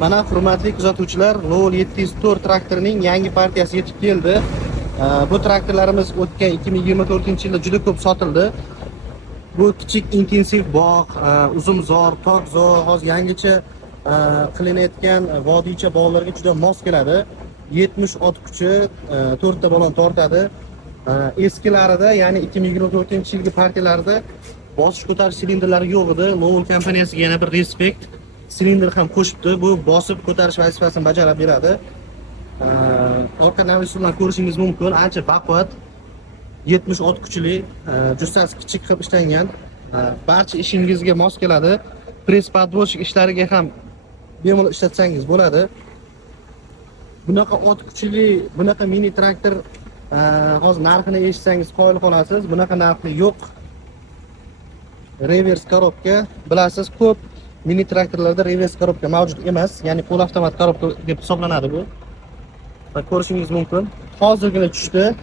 Mana hurmatli kuzatuvchilar, Lowell 704 traktorining yangi partiyasi yetib keldi. Bu traktorlarimiz o'tgan 2024-yilda juda ko'p sotildi. Bu kichik intensiv bog', uzumzor, tokzor, hozir yangicha qilinayotgan vodiycha bog'larga juda mos keladi. 70 ot kuchi, 4 ta balon tortadi. Eskilarida, ya'ni 2024-yilgi partiyalarda bosish ko'tarish silindrlari yo'q edi. Lowell kompaniyasiga yana bir respekt. Silindr ham qo'shibdi. Bu bosib ko'tarish vazifasini bajarib beradi. Orqa navigatordan ko'rishingiz mumkin. Ancha baquvvat, 70 ot kuchli, jussasi kichik qilib ishlangan. Barcha ishingizga mos keladi. Press podvoshik ishlariga ham bemalol ishlatsangiz bo'ladi. Bunaqa ot kuchli, bunaqa mini traktor hozir narxini eshitsangiz qoyil qolasiz. Bunaqa narxi yo'q. Revers korobka, bilasiz, ko'p mini traktorlarda revers korobka mavjud emas, ya'ni qo'l avtomat korobka deb hisoblanadi bu. Va ko'rishingiz mumkin. Hozirgina tushdi.